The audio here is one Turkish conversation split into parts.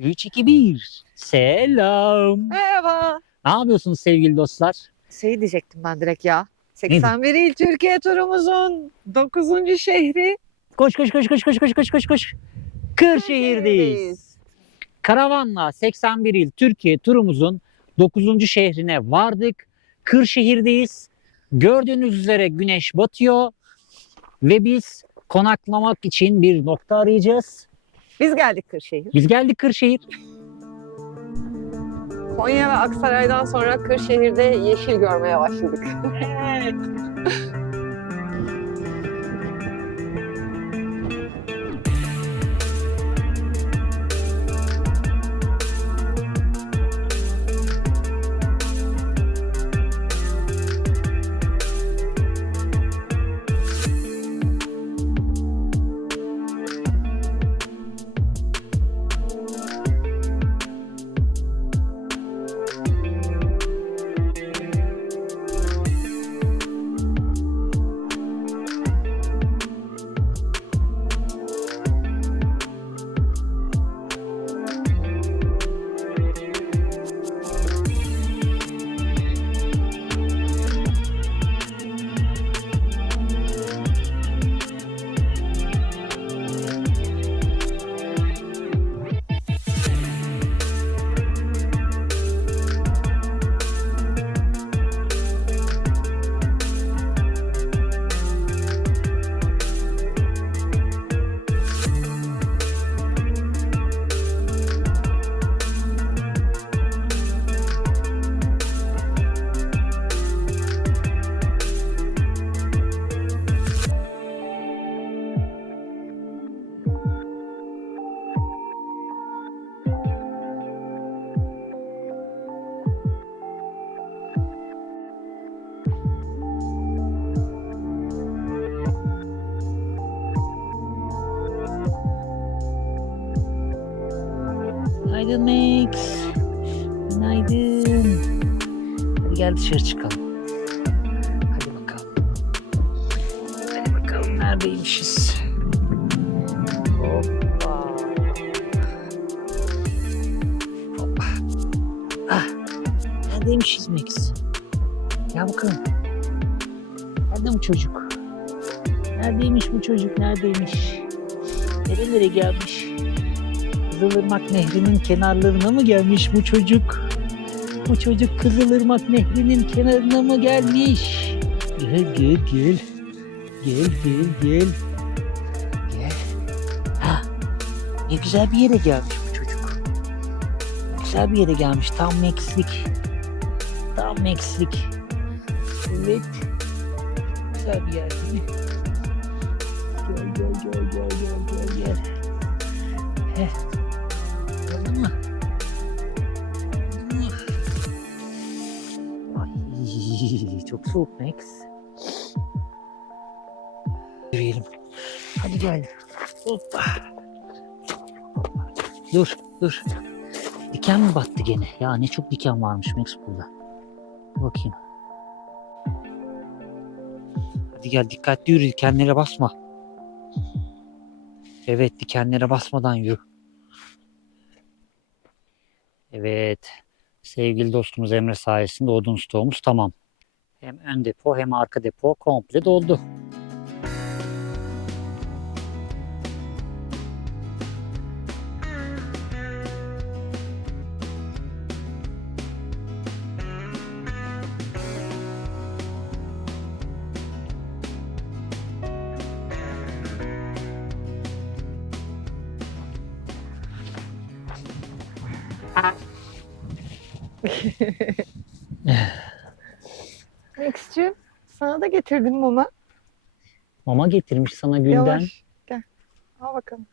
3, 2, 1. Selam. Merhaba. Ne yapıyorsunuz sevgili dostlar? Şey diyecektim ben direkt ya. Neydi? 81 il Türkiye turumuzun 9. şehri Koş koş koş koş koş koş koş koş koş. Kırşehir'deyiz. Karavanla 81 il Türkiye turumuzun 9. şehrine vardık. Kırşehir'deyiz. Gördüğünüz üzere güneş batıyor ve biz konaklamak için bir nokta arayacağız. Biz geldik Kırşehir. Biz geldik Kırşehir. Konya ve Aksaray'dan sonra Kırşehir'de yeşil görmeye başladık. Evet. Günaydın Max. Günaydın. Hadi gel dışarı çıkalım. Hadi bakalım. Hadi bakalım neredeymişiz? Hoppa. Hoppa. Ah. Neredeymişiz Max? Gel bakalım. Nerede bu çocuk? Neredeymiş bu çocuk? Neredeymiş? Nerelere gelmiş? Kızılırmak Nehri'nin kenarlarına mı gelmiş bu çocuk? Bu çocuk Kızılırmak Nehri'nin kenarına mı gelmiş? Gel gel gel. Gel gel gel. Gel. Ha, ne güzel bir yere gelmiş bu çocuk. Güzel bir yere gelmiş. Tam Meksik. Tam Meksik. Evet. Güzel bir yer değil mi? Gel gel gel gel gel gel gel. Heh. Oldu mu? Oldu mu? Ay, çok soğuk Max. Yürüyelim. Hadi gel. Hoppa. Dur, dur. Diken mi battı gene? Ya ne çok diken varmış Max burada. Bakayım. Hadi gel dikkatli yürü, dikenlere basma. Evet, dikenlere basmadan yürü. Evet. Sevgili dostumuz Emre sayesinde odun stoğumuz tamam. Hem ön depo hem arka depo komple doldu. Max'cığım sana da getirdim mama. Mama getirmiş sana gülden. Yavaş gel. Al bakalım.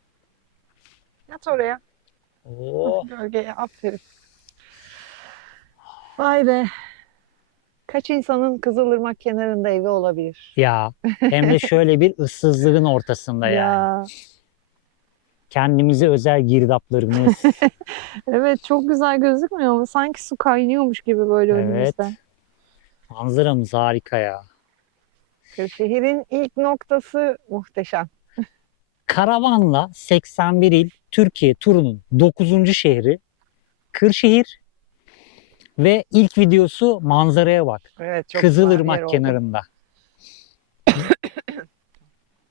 Yat oraya. Oo. Gölgeye aferin. Vay be. Kaç insanın Kızılırmak kenarında evi olabilir? Ya hem de şöyle bir ıssızlığın ortasında yani. Ya. Kendimize özel girdaplarımız. Evet çok güzel gözükmüyor mu? Sanki su kaynıyormuş gibi böyle Evet. önümüzde. Manzaramız harika ya. Kırşehir'in ilk noktası muhteşem. Karavanla 81 il Türkiye turunun 9. şehri Kırşehir ve ilk videosu manzaraya bak. Evet, çok güzel bir yer Kızılırmak oldu. kenarında.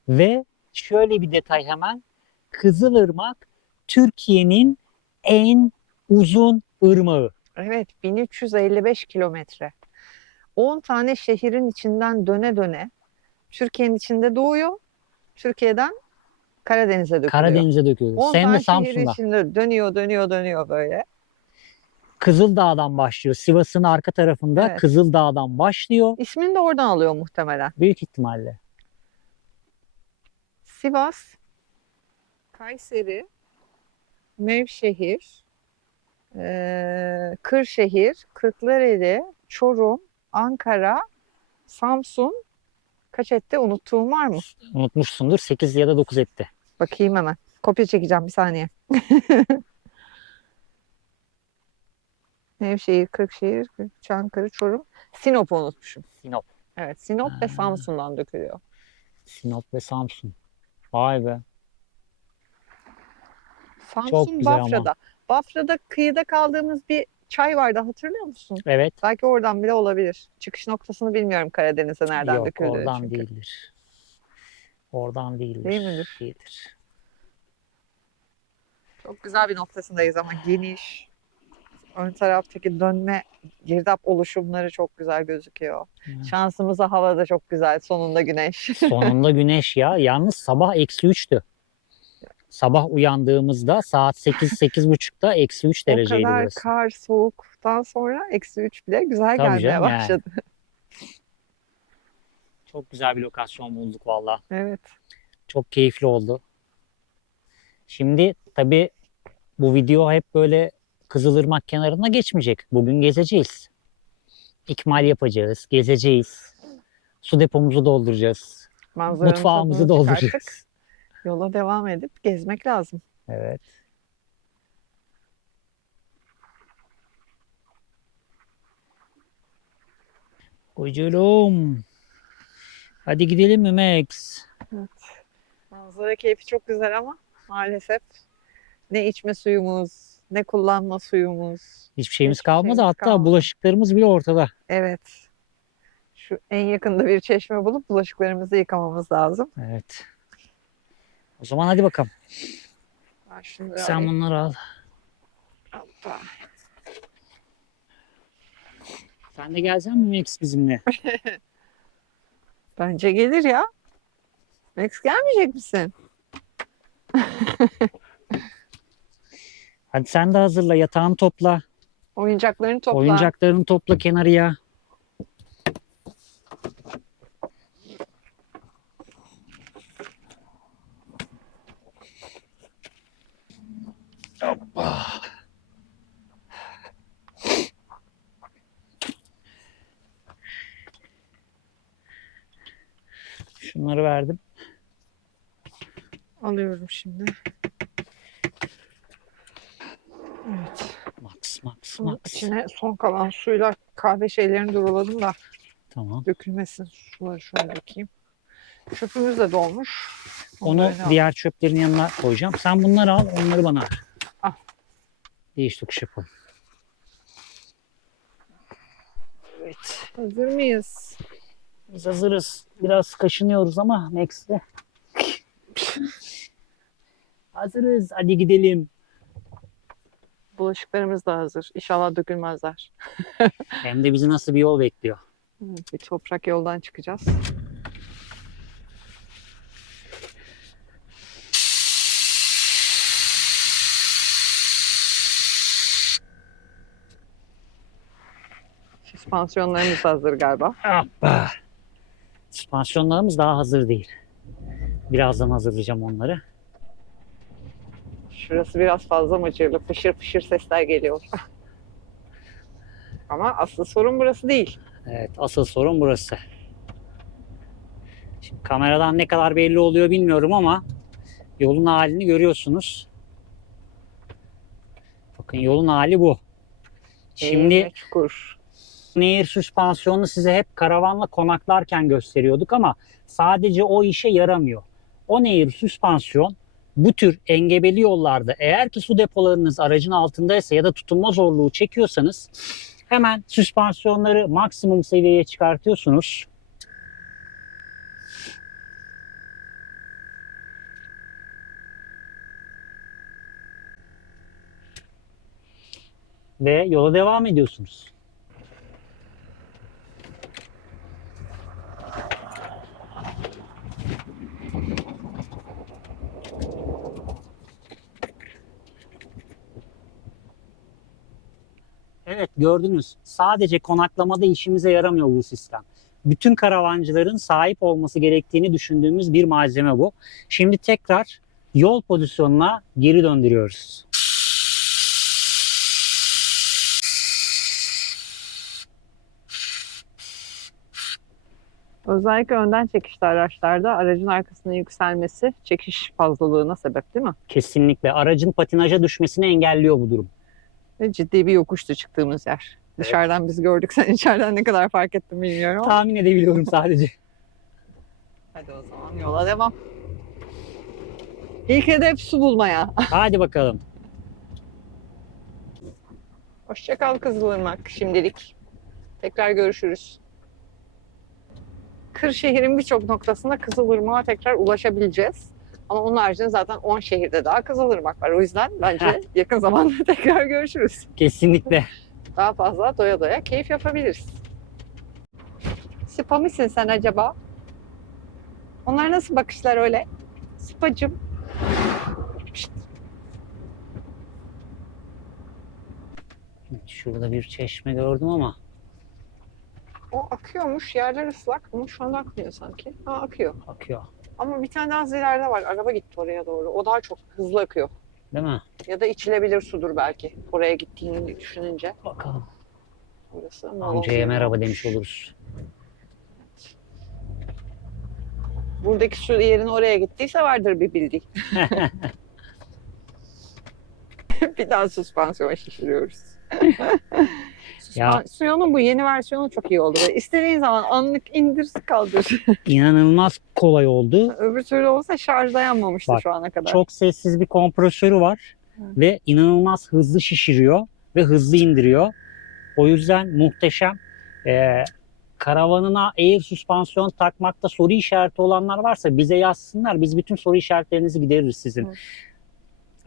Ve şöyle bir detay hemen. Kızılırmak Türkiye'nin en uzun ırmağı. Evet, 1355 kilometre. 10 tane şehrin içinden döne döne Türkiye'nin içinde doğuyor. Türkiye'den Karadeniz'e dökülüyor. Karadeniz'e döküyoruz. 10 Sen de tane şehir Samsun'da. içinde dönüyor böyle. Kızıldağ'dan başlıyor. Sivas'ın arka tarafında Evet. Kızıldağ'dan başlıyor. İsmini de oradan alıyor muhtemelen. Büyük ihtimalle. Sivas, Kayseri, Nevşehir, Kırşehir, Kırklareli, Çorum, Ankara, Samsun. Kaç etti? Unuttuğum var mı? Unutmuşsundur. 8 ya da 9 etti. Bakayım hemen. Kopya çekeceğim bir saniye. Nevşehir, Kırkşehir, Çankırı, Çorum. Sinop'u unutmuşum. Sinop. Evet, Sinop ve Ha. Samsun'dan dökülüyor. Sinop ve Samsun. Vay be. Samsun güzel ama. Bafra'da. Bafra'da kıyıda kaldığımız bir çay vardı, hatırlıyor musun? Evet. Belki oradan bile olabilir. Çıkış noktasını bilmiyorum Karadeniz'e nereden Yok, döküldüğünü oradan çünkü. değildir. Oradan değildir. Değil midir? Değildir. Çok güzel bir noktasındayız ama geniş. Ön taraftaki dönme girdap oluşumları çok güzel gözüküyor. Evet. Şansımıza hava da çok güzel. Sonunda güneş. Sonunda güneş ya. Yalnız sabah -3'tü. Sabah uyandığımızda saat 8-8.30'da -3 O dereceydi kadar burası. kar, soğuktan sonra -3 bile güzel Tabii gelmeye canım yani. başladı. Çok güzel bir lokasyon bulduk valla. Evet. Çok keyifli oldu. Şimdi tabii bu video hep böyle Kızılırmak kenarına geçmeyecek. Bugün gezeceğiz. İkmal yapacağız, gezeceğiz. Su depomuzu dolduracağız. Manzaranın Mutfağımızı tadını çıkarttık. dolduracağız. Yola devam edip gezmek lazım. Evet. Kocuğum. Hadi gidelim mi Max? Evet. Manzara keyfi çok güzel ama maalesef ne içme suyumuz, ne kullanma suyumuz. Hiçbir şeyimiz Hiçbir kalmadı. şeyimiz Hatta kalmadı. bulaşıklarımız bile ortada. Evet. Şu en yakında bir çeşme bulup bulaşıklarımızı yıkamamız lazım. Evet. O zaman hadi bakalım. Ben şunları Sen alayım. bunları al. Hoppa. Sen de geleceksin mi Max bizimle? Bence gelir ya. Max gelmeyecek misin? Hadi sen de hazırla. Yatağını topla. Oyuncaklarını topla. Oyuncaklarını topla kenarıya. Hoppa. Şunları verdim. Alıyorum şimdi. Evet. Max. Bunun içine son kalan suyla kahve şeylerini duruladım da Tamam. dökülmesin. Suları şöyle dökeyim. Çöpümüz de dolmuş. Onu Onları al. diğer çöplerin yanına koyacağım. Sen bunları al, onları bana ver. Al. Değiş tokuş yapalım. Evet. Hazır mıyız? Biz hazırız. Biraz kaşınıyoruz ama Max'le. Hazırız. Hadi gidelim. Bulaşıklarımız da hazır. İnşallah dökülmezler. Hem de bizi nasıl bir yol bekliyor. Evet, bir toprak yoldan çıkacağız. Süspansiyonlarımız hazır galiba. Hoppa. Süspansiyonlarımız daha hazır değil. Birazdan hazırlayacağım onları. Şurası biraz fazla mıcırlı. Fışır fışır sesler geliyor. Ama asıl sorun burası değil. Evet, asıl sorun burası. Şimdi kameradan ne kadar belli oluyor bilmiyorum ama yolun halini görüyorsunuz. Bakın yolun hali bu. Şimdi Eğilme, çukur. nehir süspansiyonunu size hep karavanla konaklarken gösteriyorduk ama sadece o işe yaramıyor. on-air süspansiyon bu tür engebeli yollarda eğer ki su depolarınız aracın altındaysa ya da tutunma zorluğu çekiyorsanız hemen süspansiyonları maksimum seviyeye çıkartıyorsunuz. Ve yola devam ediyorsunuz. Evet, gördünüz. Sadece konaklamada işimize yaramıyor bu sistem. Bütün karavancıların sahip olması gerektiğini düşündüğümüz bir malzeme bu. Şimdi tekrar yol pozisyonuna geri döndürüyoruz. Özellikle önden çekişli araçlarda aracın arkasına yükselmesi çekiş fazlalığına sebep değil mi? Kesinlikle aracın patinaja düşmesini engelliyor bu durum. Ve ciddi bir yokuştu çıktığımız yer. Dışarıdan biz gördük. Sen içeriden ne kadar fark ettin bilmiyorum ama. Tahmin edebiliyorum sadece. Hadi o zaman yola devam. İlk hedef su bulmaya. Hadi bakalım. Hoşça kal Kızılırmak şimdilik. Tekrar görüşürüz. Kırşehir'in birçok noktasında Kızılırmak'a tekrar ulaşabileceğiz. Ama onun haricinde zaten 10 şehirde daha Kızılırmak var. O yüzden bence yakın zamanda tekrar görüşürüz. Kesinlikle. Daha fazla doya doya keyif yapabiliriz. Spa mısın sen acaba? Onlar nasıl bakışlar öyle? Spacım. Şurada bir çeşme gördüm ama O akıyormuş. Yerler ıslak ama şu anda akmıyor sanki. Ha, akıyor. akıyor. Ama bir tane daha ileride var. Araba gitti oraya doğru. O daha çok hızlı akıyor. Değil mi? Ya da içilebilir sudur belki. Oraya gittiğini düşününce. Bakalım. Burası Amcaya merhaba demiş oluruz. Buradaki su yerin oraya gittiyse vardır bir bildiği. Bir daha süspansiyon şişiriyoruz. Süspansiyonun bu yeni versiyonu çok iyi oldu. İstediğin zaman anlık indir kaldır. İnanılmaz kolay oldu. Öbür türlü olsa şarj dayanmamıştı Bak, şu ana kadar. Çok sessiz bir kompresörü var ve inanılmaz hızlı şişiriyor ve hızlı indiriyor. O yüzden muhteşem. Karavanına air süspansiyon takmakta soru işareti olanlar varsa bize yazsınlar. Biz bütün soru işaretlerinizi gideririz sizin. Evet.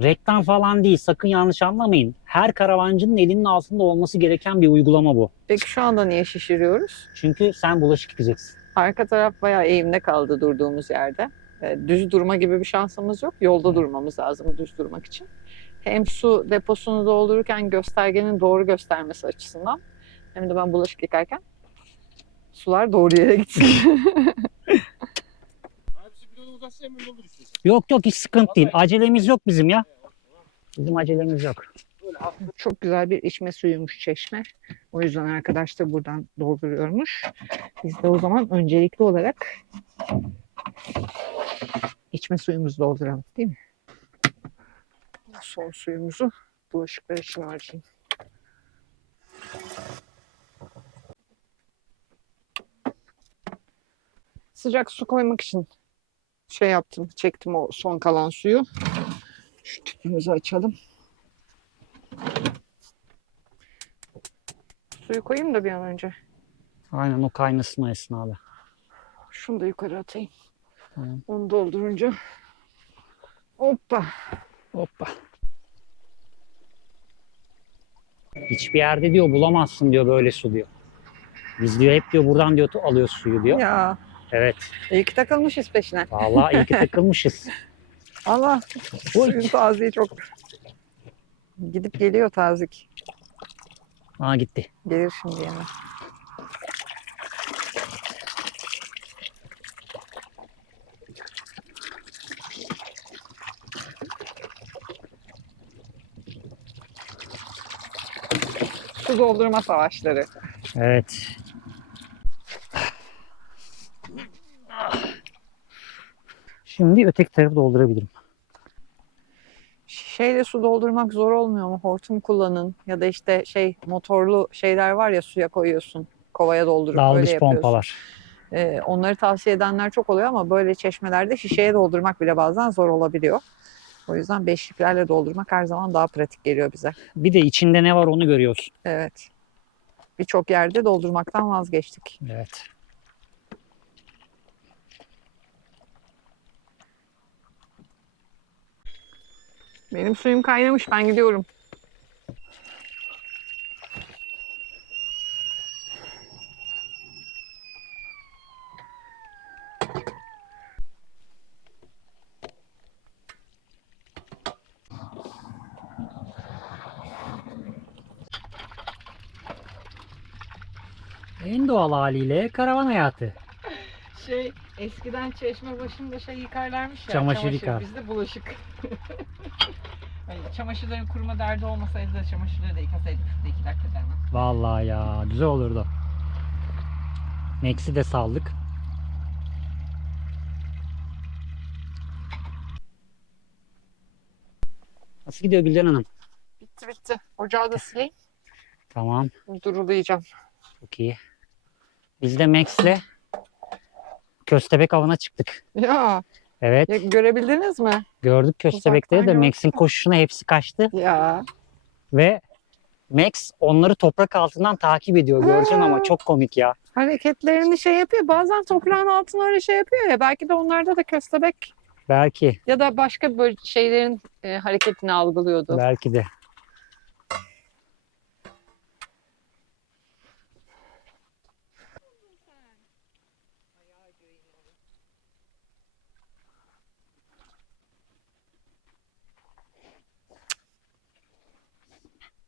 Reklam falan değil. Sakın yanlış anlamayın. Her karavancının elinin altında olması gereken bir uygulama bu. Peki şu anda niye şişiriyoruz? Çünkü sen bulaşık yıkayacaksın. Arka taraf bayağı eğimde kaldı durduğumuz yerde. Düz durma gibi bir şansımız yok. Yolda durmamız lazım düz durmak için. Hem su deposunu doldururken göstergenin doğru göstermesi açısından hem de ben bulaşık yıkarken sular doğru yere gitsin. Yok yok, hiç sıkıntı değil. Acelemiz yok bizim ya. Bizim acelemiz yok. Çok güzel bir içme suyuymuş çeşme. O yüzden arkadaş da buradan dolduruyormuş. Biz de o zaman öncelikli olarak içme suyumuzu dolduralım, değil mi? Son suyumuzu bulaşıklar için harcayayım. Sıcak su koymak için şey yaptım, çektim o son kalan suyu. Şu tüpümüzü açalım. Suyu koyayım da bir an önce. Aynen, o kaynasın o esnada. Şunu da yukarı atayım. Tamam. Onu doldurunca. Hoppa. Hoppa. Hiçbir yerde diyor bulamazsın diyor böyle su diyor. Biz diyor hep diyor buradan diyor alıyoruz suyu diyor. Ya. Evet. İyi ki takılmışız peşine. Vallahi iyi ki takılmışız. Allah. Suyun taziği çok. Gidip geliyor tazik. Aa, gitti. Gelir şimdi yana. Su doldurma savaşları. Evet. Şimdi öteki tarafı doldurabilirim. Şeyle su doldurmak zor olmuyor mu? Hortum kullanın ya da işte motorlu şeyler var ya suya koyuyorsun. Kovaya doldurup öyle Dalgıç yapıyorsun. pompalar. Onları tavsiye edenler çok oluyor ama böyle çeşmelerde şişeye doldurmak bile bazen zor olabiliyor. O yüzden beşliklerle doldurmak her zaman daha pratik geliyor bize. Bir de içinde ne var onu görüyorsun. Evet. Birçok yerde doldurmaktan vazgeçtik. Evet. Benim suyum kaynamış, ben gidiyorum. En doğal haliyle karavan hayatı. Eskiden çeşme başında yıkarlarmış ya. Çamaşır yıkar. Bizde bulaşık. Çamaşırların kuruma derdi olmasaydı da çamaşırları da yıkasaydık şurada 2 dakikada hemen. Vallahi ya güzel olurdu. Max'i de saldık. Nasıl gidiyor Gülcan Hanım? Bitti. Ocağı da sileyim. Tamam. Durulayacağım. Çok iyi. Biz de Max'le köstebek avına çıktık. Ya, Evet. görebildiniz mi? Gördük köstebekleri de Uzaktan Max'in koşuşuna hepsi kaçtı. Ya. Ve Max onları toprak altından takip ediyor. Göreceksin ama çok komik ya. Hareketlerini yapıyor. Bazen toprağın altına öyle yapıyor ya. Belki de onlarda da köstebek Belki. ya da başka böyle şeylerin hareketini algılıyordu. Belki de.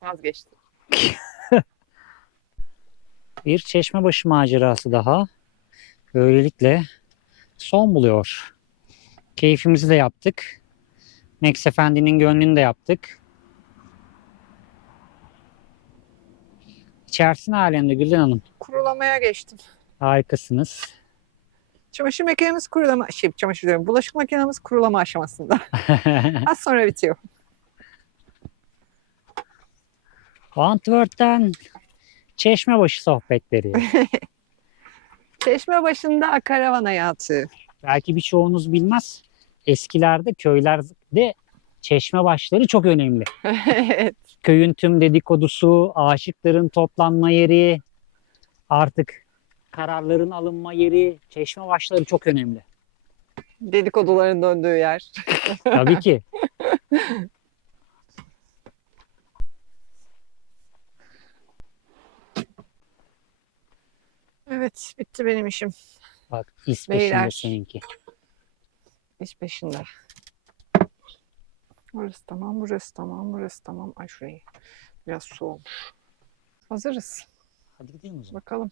Vazgeçtim. Bir çeşmebaşı macerası daha. Böylelikle son buluyor. Keyfimizi de yaptık. Max Efendi'nin gönlünü de yaptık. İçersin halinde Gülden Hanım. Kurulamaya geçtim. Harikasınız. Çamaşır makinemiz kurulama, çamaşır diyorum. Bulaşık makinemiz kurulama aşamasında. Az sonra bitiyor. Antwerp'ten Çeşmebaşı sohbetleri. Çeşme başında karavan hayatı. Belki birçoğunuz bilmez. Eskilerde köylerde çeşme başları çok önemli. Evet. Köyün tüm dedikodusu, aşıkların toplanma yeri, artık kararların alınma yeri, çeşme başları çok önemli. Dedikoduların döndüğü yer. Tabii ki. Evet, bitti benim işim. Bak iz peşinde Beyler. seninki. İş peşinde. Burası tamam, burası tamam, burası tamam. Ay şurayı. Biraz su olmuş. Hazırız. Hadi gidelim o zaman. Bakalım.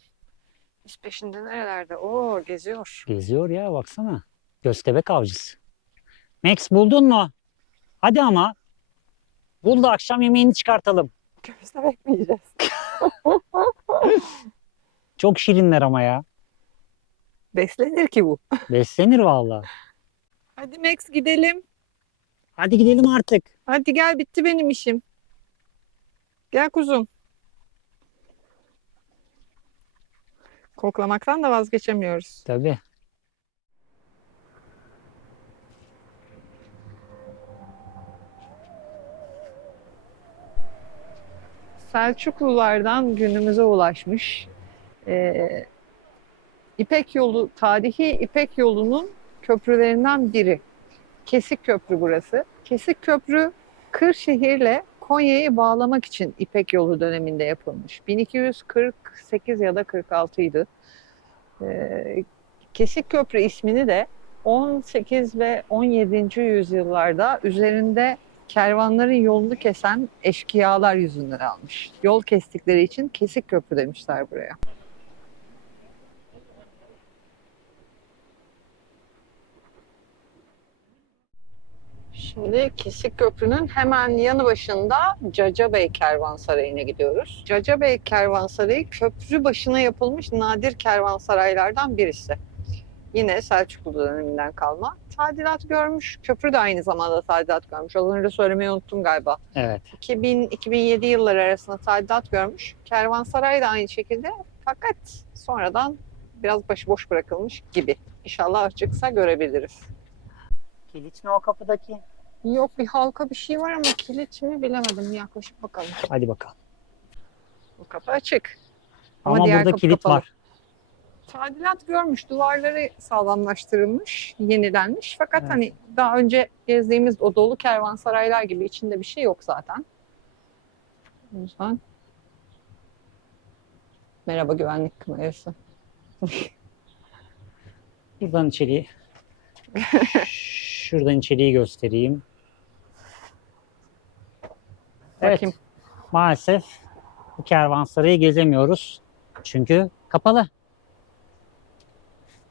İş peşinde nerelerde? Oo, geziyor. Geziyor ya baksana. Köstebek avcısı. Max buldun mu? Hadi ama. Bul da akşam yemeğini çıkartalım. Köstebek mi yiyeceğiz? Çok şirinler ama ya. Beslenir ki bu. Beslenir vallahi. Hadi Max gidelim. Hadi gidelim artık. Hadi gel, bitti benim işim. Gel kuzum. Koklamaktan da vazgeçemiyoruz. Tabii. Selçuklulardan günümüze ulaşmış İpek Yolu, tarihi İpek Yolu'nun köprülerinden biri. Kesik Köprü burası. Kesik Köprü Kırşehir'le Konya'yı bağlamak için İpek Yolu döneminde yapılmış. 1248 ya da 46 idi. Kesik Köprü ismini de 18 ve 17. yüzyıllarda üzerinde kervanların yolunu kesen eşkıyalar yüzünden almış. Yol kestikleri için Kesik Köprü demişler buraya. Şimdi Kesik Köprü'nün hemen yanı başında Cacabey Kervansarayı'na gidiyoruz. Cacabey Kervansarayı köprü başına yapılmış nadir kervansaraylardan birisi. Yine Selçuklu döneminden kalma. Tadilat görmüş. Köprü de aynı zamanda tadilat görmüş. Az önce söylemeyi unuttum galiba. Evet. 2000-2007 yılları arasında tadilat görmüş. Kervansaray da aynı şekilde. Fakat sonradan biraz başıboş bırakılmış gibi. İnşallah açıksa görebiliriz. Kilit mi o kapıdaki? Yok, bir halka bir şey var ama kilit mi bilemedim. Yaklaşıp bakalım. Hadi bakalım. Bu kapı açık. Ama diğer burada kapı kilit kapalı. var. Tadilat görmüş, duvarları sağlamlaştırılmış, yenilenmiş. Fakat Evet. hani daha önce gezdiğimiz o dolu kervansaraylar gibi içinde bir şey yok zaten. O yüzden merhaba güvenlik kamerası. Buradan içeriği. Şuradan içeriği göstereyim. Evet. Bakayım. Maalesef bu kervansarayı gezemiyoruz. Çünkü kapalı.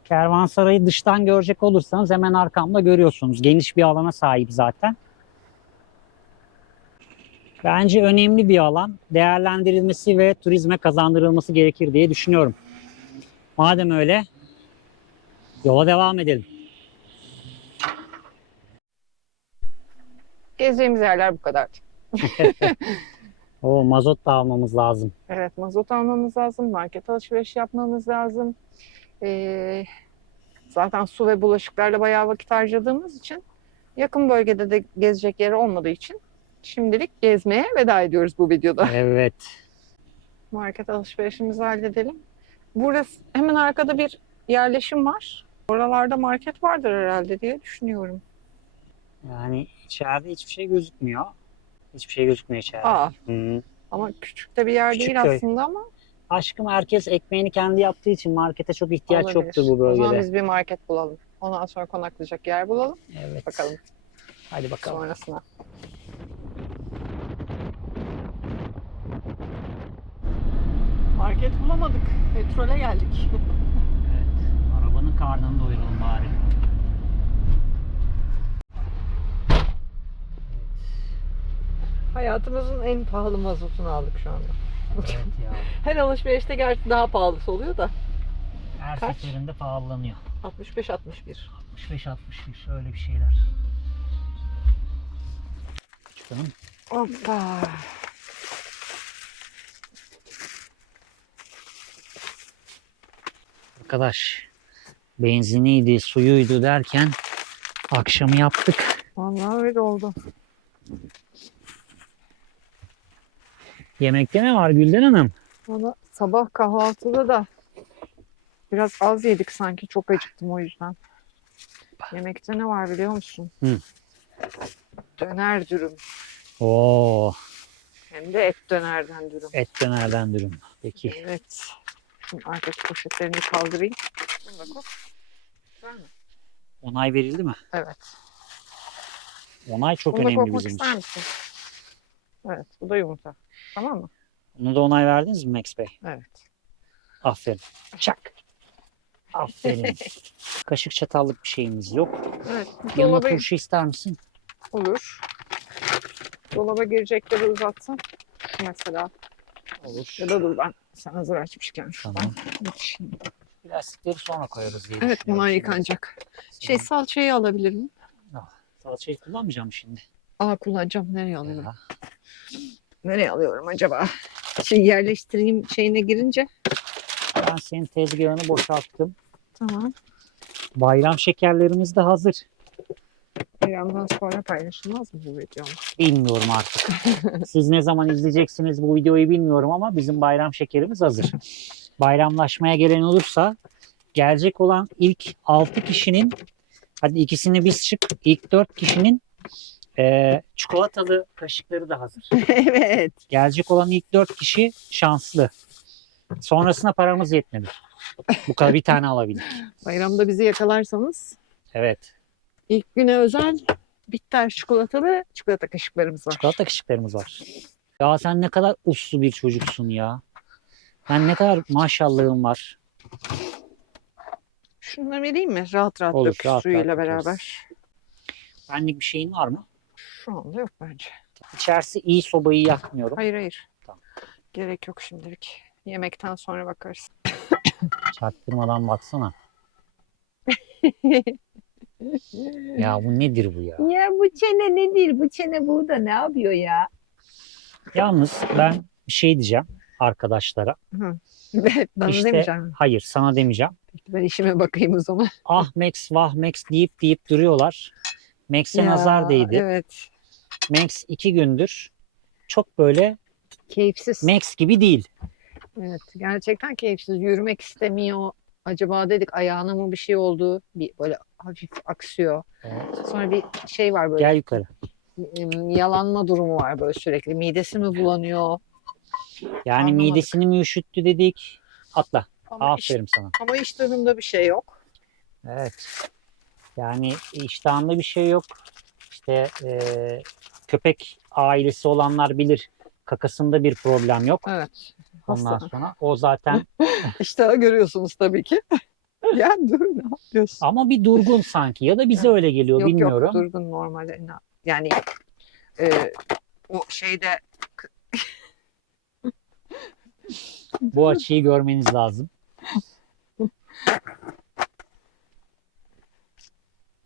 Kervansarayı dıştan görecek olursanız hemen arkamda görüyorsunuz. Geniş bir alana sahip zaten. Bence önemli bir alan. Değerlendirilmesi ve turizme kazandırılması gerekir diye düşünüyorum. Madem öyle yola devam edelim. Gezeceğimiz yerler bu kadar. O mazot da almamız lazım. Evet, mazot almamız lazım, market alışveriş yapmamız lazım. Zaten su ve bulaşıklarla bayağı vakit harcadığımız için yakın bölgede de gezecek yer olmadığı için şimdilik gezmeye veda ediyoruz bu videoda. Evet. Market alışverişimizi halledelim. Burası hemen arkada bir yerleşim var. Oralarda market vardır herhalde diye düşünüyorum. Yani içeride hiçbir şey gözükmüyor. Hiçbir şey gözükmüyor içeride. Aa, Hı. ama küçük de bir yer Küçük değil köy. aslında ama Aşkım herkes ekmeğini kendi yaptığı için markete çok ihtiyaç olabilir. yoktur bu O zaman bölgede. biz bir market bulalım. Ondan sonra konaklayacak yer bulalım. Evet. Bakalım Hadi bakalım. sonrasına. Market bulamadık. Petrole geldik. Evet. Arabanın karnını doyuralım bari. Hayatımızın en pahalı mazotunu aldık şu anda. Evet ya. Her alışverişte gerçi daha pahalısı oluyor da. Her Kaç? seferinde pahalanıyor. 65-61. 65-61 öyle bir şeyler. Çıkalım. Hoppa. Arkadaş benziniydi, suyuydu derken akşamı yaptık. Vallahi öyle oldu. Yemekte ne var Gülden Hanım? Valla sabah kahvaltıda da biraz az yedik sanki. Çok acıktım o yüzden. Yemekte ne var biliyor musun? Hı. Döner dürüm. Oo, Hem de et dönerden dürüm. et dönerden dürüm. Peki. Evet. Şimdi arkadaki poşetlerini kaldırayım. Bunu da koy. Güzel mi? Onay verildi mi? Evet. Onay çok Bunu da önemli kokmak bizim ister için. misin? Evet. Bu da yumurta. Tamam mı? Bunu da onay verdiniz mi Max Bey? Evet. Aferin. Çak. Aferin. Kaşık çatallık bir şeyimiz yok. Evet. Yanına Dolaba turşu ister misin? olur. Dolaba girecekleri uzatsın. Şu mesela. Olur. Ya da dur ben sen hazır açmışken şuradan Tamam. yetişeyim. Plastikleri sonra koyarız diye Evet bunlar düşünüyorum. yıkanacak. Şey salçayı alabilir miyim? Salçayı kullanmayacağım şimdi. Aa kullanacağım. Nereye alıyorum? Ya. Nereye alıyorum acaba? Şey yerleştireyim şeyine girince. Ben senin tezgahını boşalttım. Tamam. Bayram şekerlerimiz de hazır. Bayramdan sonra paylaşılmaz mı bu video? Bilmiyorum artık. Siz ne zaman izleyeceksiniz bu videoyu bilmiyorum ama bizim bayram şekerimiz hazır. Bayramlaşmaya gelen olursa gelecek olan ilk 6 kişinin, hadi ikisini biz çık, ilk 4 kişinin çikolatalı kaşıkları da hazır. Evet. Gelecek olan ilk 4 kişi şanslı. Sonrasına paramız yetmedi. Bu kadar bir tane alabildik. Bayramda bizi yakalarsanız Evet. ilk güne özel bitter çikolatalı çikolata kaşıklarımız var. Çikolata kaşıklarımız var. Ya sen ne kadar uslu bir çocuksun ya. Ben ne kadar maşallahım var. Şunları vereyim mi? Rahat rahat Olur, dök rahat suyuyla rahat beraber. dökeriz. Benlik bir şeyin var mı? Şu anda yok bence. İçerisi iyi, sobayı yakmıyorum. Hayır hayır. Tamam. Gerek yok şimdilik. Yemekten sonra bakarız. Çaktırmadan baksana. Ya bu nedir bu ya? Ya bu çene nedir? Bu çene burada ne yapıyor ya? Yalnız ben bir şey diyeceğim. arkadaşlara. Hı. Ve bana İşte demeyeceğim. hayır, sana demeyeceğim. Ben işime bakayım o zaman. Ah Max, vah Max deyip duruyorlar. Max'e nazar Ya değdi. evet. Max 2 gündür çok böyle Keyifsiz. Max gibi değil. Evet, gerçekten keyifsiz. Yürümek istemiyor. Acaba dedik ayağına mı bir şey oldu? Bir böyle hafif aksıyor. Evet. Sonra bir şey var böyle Gel yukarı. yalanma durumu var böyle sürekli. Midesi mi bulanıyor? Yani Anlamadık. midesini mi üşüttü dedik. Atla. Ama Aferin sana. ama iş dönümde bir şey yok. Evet. Yani iştahında bir şey yok. İşte köpek ailesi olanlar bilir. Kakasında bir problem yok. Evet. Ondan Hasta. sonra o zaten İşte görüyorsunuz tabii ki. Ya dur ne yapıyorsun? ama bir durgun sanki ya da bize öyle geliyor Yok bilmiyorum. yok durgun normalde. Yani o şeyde Bu açıyı görmeniz lazım.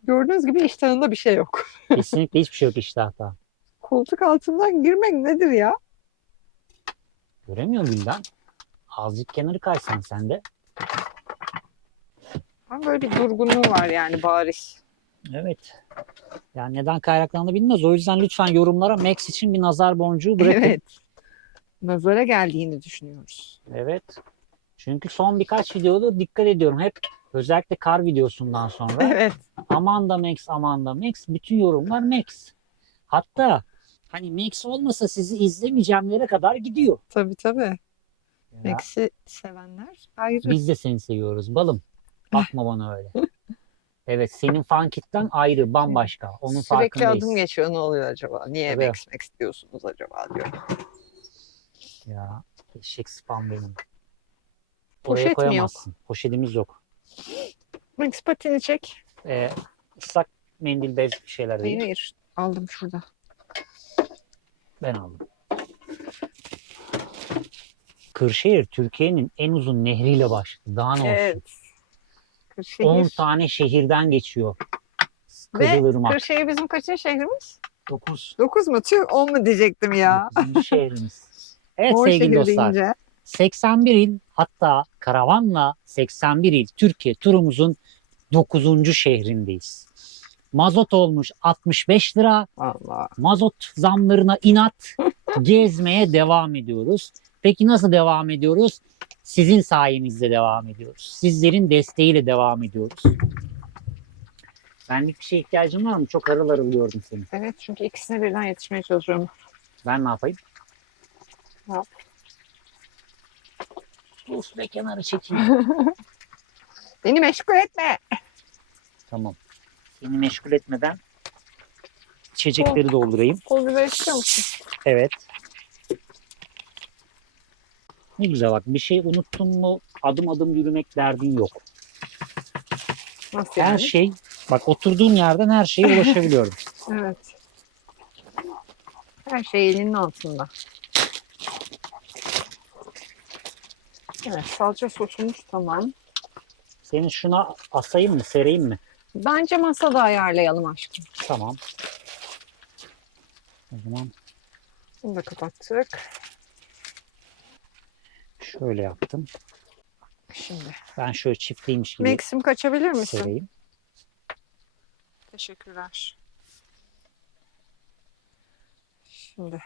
gördüğünüz gibi iştahında bir şey yok. Kesinlikle hiçbir şey yok iştahta. Koltuk altından girmek nedir ya? Göremiyor Gülden. Azıcık kenarı kaysan sen de. Ama böyle bir durgunluğu var yani bariz. Evet. Yani neden kaynaklandığını bilmiyoruz. O yüzden lütfen yorumlara Max için bir nazar boncuğu bırakın. Evet. Nazara geldiğini düşünüyoruz. Evet. Çünkü son birkaç videoda dikkat ediyorum. Hep özellikle kar videosundan sonra Evet. aman da Max, aman da Max. Bütün yorumlar Max. Hatta hani Max olmasa sizi izlemeyeceğimlere kadar gidiyor. Tabii tabii. Ya, Max'i sevenler ayrı. biz de seni seviyoruz balım. Bakma bana öyle. Evet, senin fan kitlen ayrı, bambaşka. Onun Sürekli farkındayız. adım geçiyor. Ne oluyor acaba? Niye Tabii. Max diyorsunuz acaba diyor. Ya eşek spam benim. Oraya Poşet mi yok? koyamazsın. Poşetimiz yok. Max patini çek. Islak mendil bez bir şeyler Hayır değil. hayır. Aldım şurada. Ben aldım. Kırşehir Türkiye'nin en uzun nehriyle başladı. Daha ne olsun? Evet. 10 Kırşehir. tane şehirden geçiyor. Ve Kızılırmak. Kırşehir bizim kaçıncı şehrimiz? 9. 9 mu? Tüh 10 mu diyecektim ya. 9. şehrimiz. Evet Mor sevgili şehir dostlar. deyince. 81 il, hatta karavanla 81 il Türkiye turumuzun 9. şehrindeyiz. Mazot olmuş 65 lira. Allah. Mazot zamlarına inat gezmeye devam ediyoruz. Peki nasıl devam ediyoruz? Sizin sayenizde devam ediyoruz. Sizlerin desteğiyle devam ediyoruz. Benlik bir şeye ihtiyacın var mı? Çok harıl harıl gördüm seni. Evet çünkü ikisine birden yetişmeye çalışıyorum. Ben ne yapayım? Ne yap? Sus be kenara çekil. Beni meşgul etme. Tamam. Seni meşgul etmeden içecekleri doldurayım. Pul biber istiyor musun? Evet. Ne güzel bak. Bir şey unuttun mu adım adım yürümek derdin yok. Nasıl Her yani? şey, bak oturduğum yerden her şeye ulaşabiliyorum. Evet. Her şey elinin altında. Evet, salça sosumuz tamam. Senin şuna asayım mı, sereyim mi? Bence masada ayarlayalım aşkım. Tamam. O zaman Bunu da kapattık. şöyle yaptım. Şimdi. Ben şöyle çiftliymiş gibi Maxim kaçabilir misin? sereyim. Teşekkürler. Şimdi.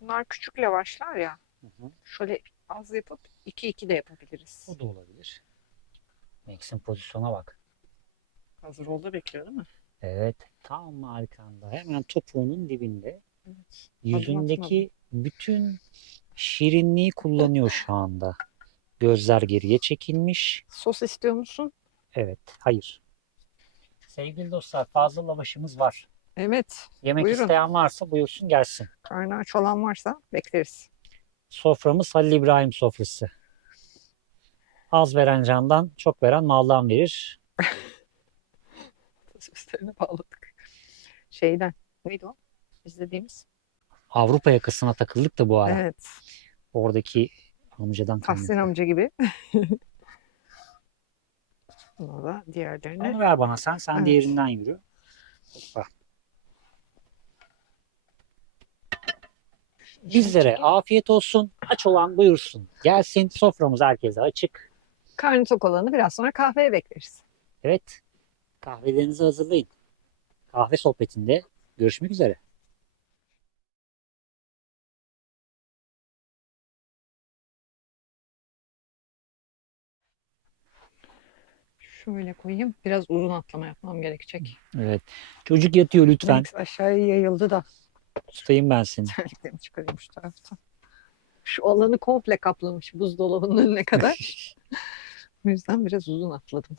Bunlar küçük lavaşlar ya. Hı. Şöyle az yapıp 2-2 de yapabiliriz. O da olabilir. Max'in pozisyona bak. Hazır oldu bekliyor değil mi? Evet. Tam arkanda. Hemen topuğunun dibinde. Evet. Yüzündeki bütün şirinliği kullanıyor şu anda. Gözler geriye çekilmiş. Sos istiyor musun? Evet. Hayır. Sevgili dostlar, fazla lavaşımız var. Evet. Yemek Buyurun. isteyen varsa buyursun gelsin. Karnı aç olan varsa bekleriz. Soframız Halil İbrahim sofrası. Az veren candan, çok veren maldan verir. Üstlerine bağladık. Şeyden. Neydi o? İzlediğimiz. Avrupa yakasına takıldık da bu ara. Evet. Oradaki amcadan Tahsin kaynaklı. amca gibi. Bunu da diğerlerine. Onu ver bana sen. Sen Evet. diğerinden yürü. Hoppa. Bizlere afiyet olsun. Aç olan buyursun. Gelsin, soframız herkese açık. Karnı tok olanı biraz sonra kahveye bekleriz. Evet, kahvelerinizi hazırlayın. Kahve sohbetinde görüşmek üzere. Şöyle koyayım. Biraz uzun atlama yapmam gerekecek. Evet. Çocuk yatıyor lütfen. Max aşağıya yayıldı da. Tutayım ben seni. Terliklerimi çıkarayım şu taraftan. Şu alanı komple kaplamış buzdolabının önüne kadar. O yüzden biraz uzun atladım.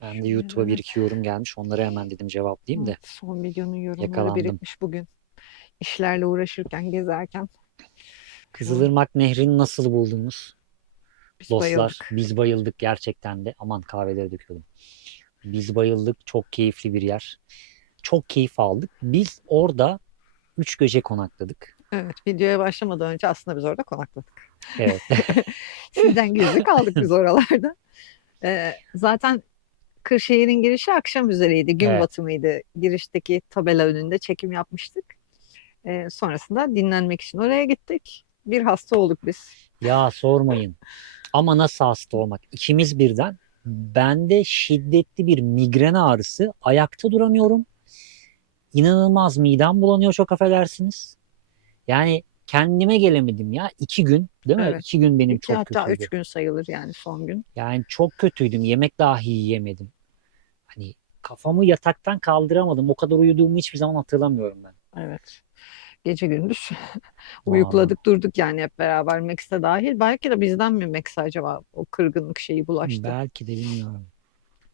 Ben de YouTube'a bir iki yorum gelmiş. Onları hemen dedim cevaplayayım da. Evet, son videonun yorumları Yakalandım. birikmiş bugün. İşlerle uğraşırken, gezerken. Kızılırmak Nehri'ni nasıl buldunuz? Biz Dostlar, bayıldık. biz bayıldık gerçekten de. Aman kahveleri döküyordum. Biz bayıldık. Çok keyifli bir yer. Çok keyif aldık. Biz orada 3 gece konakladık. Evet, videoya başlamadan önce aslında biz orada konakladık. Evet. Sizden gizli kaldık biz oralarda. Zaten Kırşehir'in girişi akşam üzeriydi, gün Evet. batımıydı. Girişteki tabela önünde çekim yapmıştık. Sonrasında dinlenmek için oraya gittik. Bir hasta olduk biz. Ya sormayın. Ama nasıl hasta olmak? İkimiz birden. Bende şiddetli bir migren ağrısı. Ayakta duramıyorum. İnanılmaz midem bulanıyor, çok affedersiniz. Yani kendime gelemedim ya. 2 gün değil mi? Evet. 2 gün benim İki, çok hatta kötüydü. 3 gün sayılır yani son gün. Yani çok kötüydüm. Yemek dahi yiyemedim. Hani kafamı yataktan kaldıramadım. O kadar uyuduğumu hiçbir zaman hatırlamıyorum ben. Evet. Gece gündüz Vallahi. uyukladık durduk yani hep beraber. Max'e dahil. Belki de bizden mi Max'e acaba o kırgınlık şeyi bulaştı. Belki de bilmiyorum.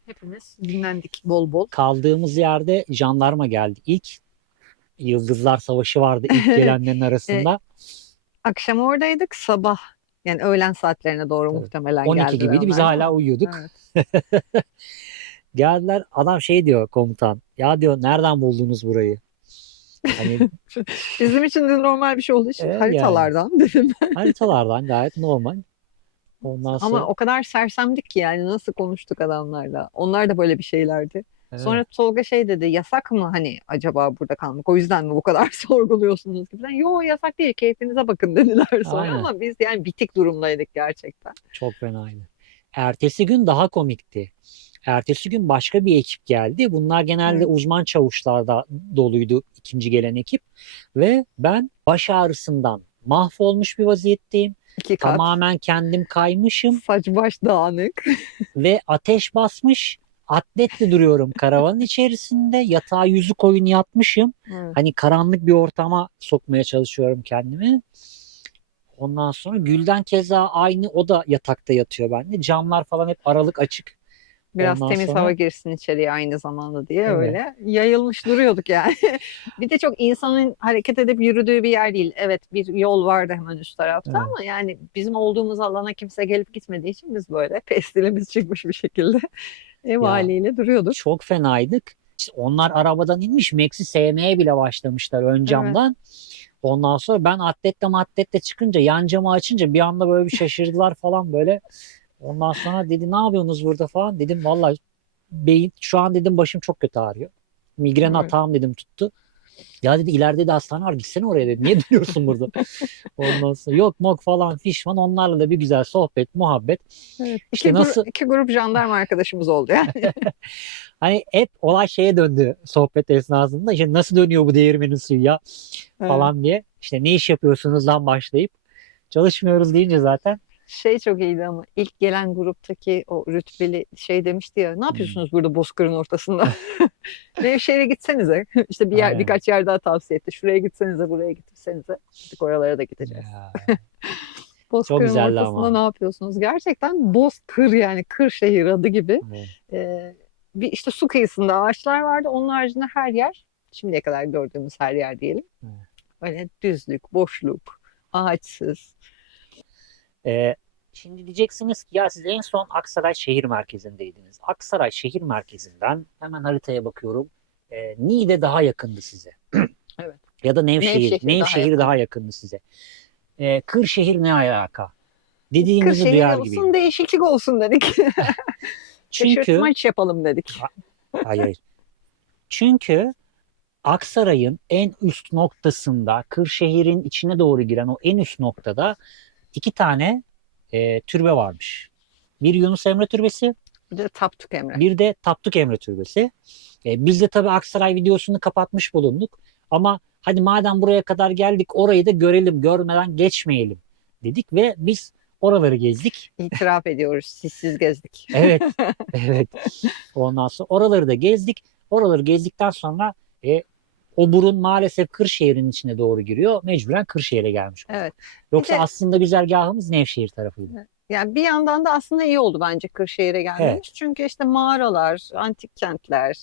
Hepimiz dinlendik bol bol. Kaldığımız yerde jandarma geldi. İlk Yıldızlar Savaşı vardı ilk gelenlerin arasında. Akşam oradaydık, sabah yani öğlen saatlerine doğru Tabii. muhtemelen 12 geldiler gibiydi. Biz onlar da. hala uyuyorduk. Evet. Geldiler. Adam şey diyor, komutan. Ya diyor, nereden buldunuz burayı? Hani Bizim için de normal bir şey olduğu için yani haritalardan dedim. haritalardan gayet normal. Ondan sonra Ama o kadar sersemdik ki yani nasıl konuştuk adamlarla. Onlar da böyle bir şeylerdi. evet, Sonra Tolga şey dedi, yasak mı hani acaba burada kalmak? O yüzden mi bu kadar sorguluyorsunuz gibi. Yo, yasak değil, keyfinize bakın dediler sonra. aynen, Ama biz yani bitik durumdaydık gerçekten. çok fenaydı. Ertesi gün daha komikti. Ertesi gün başka bir ekip geldi. Bunlar genelde Evet. uzman çavuşlarda doluydu, ikinci gelen ekip. Ve ben baş ağrısından mahvolmuş bir vaziyetteyim. 2 kat. Tamamen kendim kaymışım Saç baş dağınık. ve ateş basmış. Atletle duruyorum karavanın içerisinde. Yatağa yüzü koyun yatmışım. Evet. Hani karanlık bir ortama sokmaya çalışıyorum kendimi. Ondan sonra Gülden keza aynı, o da yatakta yatıyor bende. Camlar falan hep aralık açık. Biraz Ondan temiz sonra hava girsin içeriye aynı zamanda diye evet, öyle yayılmış duruyorduk yani. Bir de çok insanın hareket edip yürüdüğü bir yer değil. Evet, bir yol vardı hemen üst tarafta evet. ama yani bizim olduğumuz alana kimse gelip gitmediği için biz böyle pestilimiz çıkmış bir şekilde ev Ya haliyle duruyorduk. çok fenaydık. İşte onlar arabadan inmiş, Max'i sevmeye bile başlamışlar ön Evet. camdan. Ondan sonra ben atletle çıkınca, yan camı açınca bir anda böyle bir şaşırdılar falan böyle. Ondan sonra dedi, ne yapıyorsunuz burada falan. Dedim vallahi beyin şu an, dedim başım çok kötü ağrıyor. Migren Evet. atağım dedim tuttu. Ya dedi, ileride de hastane var, gitsene oraya dedi. Niye duruyorsun burada? Ondan sonra yok mok falan fişman, onlarla da bir güzel sohbet muhabbet. Evet. İşte nasıl, İki grup jandarma arkadaşımız oldu yani. hani hep olay şeye döndü sohbet esnasında. İşte nasıl dönüyor bu değirmenin suyu ya Evet. falan diye. İşte ne iş yapıyorsunuzdan başlayıp çalışmıyoruz deyince zaten. Şey çok iyiydi ama ilk gelen gruptaki o rütbeli şey demişti ya, ne yapıyorsunuz burada bozkırın ortasında? Nevşehir'e gitsenize. İşte bir yer, Aynen. birkaç yer daha tavsiye etti. Şuraya gitsenize, buraya gitsenize. Artık oralara da gideceğiz. Ya, çok Bozkır'ın güzeldi ortasında ama. ne yapıyorsunuz? Gerçekten Bozkır yani Kırşehir adı gibi. Evet. Bir işte su kıyısında ağaçlar vardı. Onun haricinde her yer, şimdiye kadar gördüğümüz her yer diyelim. Evet. Öyle düzlük, boşluk, ağaçsız. Şimdi diyeceksiniz ki ya siz en son Aksaray şehir merkezindeydiniz. Aksaray şehir merkezinden hemen haritaya bakıyorum. Niğde daha yakındı size. Evet. Ya da Nevşehir. Nevşehir Daha yakındı size. Kırşehir ne alaka? Dediğinizi Kırşehir duyar olsun, gibiyim. değişiklik olsun dedik. Çünkü Şaşırtmaç yapalım dedik. hayır. Çünkü Aksaray'ın en üst noktasında, Kırşehir'in içine doğru giren o en üst noktada 2 tane türbe varmış. Bir Yunus Emre Türbesi, Bir de Tapduk Emre. bir de Tapduk Emre Türbesi. Biz de tabii Aksaray videosunu kapatmış bulunduk. Ama hadi madem buraya kadar geldik orayı da görelim, görmeden geçmeyelim dedik ve biz oraları gezdik. İtiraf ediyoruz. Siz gezdik. Evet, evet. Ondan sonra oraları da gezdik. Oraları gezdikten sonra o burun maalesef Kırşehir'in içine doğru giriyor. Mecburen Kırşehir'e gelmiş olduk. Evet. Yoksa Bir de- aslında güzergahımız Nevşehir tarafıydı. Yani bir yandan da aslında iyi oldu bence Kırşehir'e gelmemiz. Evet. Çünkü işte mağaralar, antik kentler,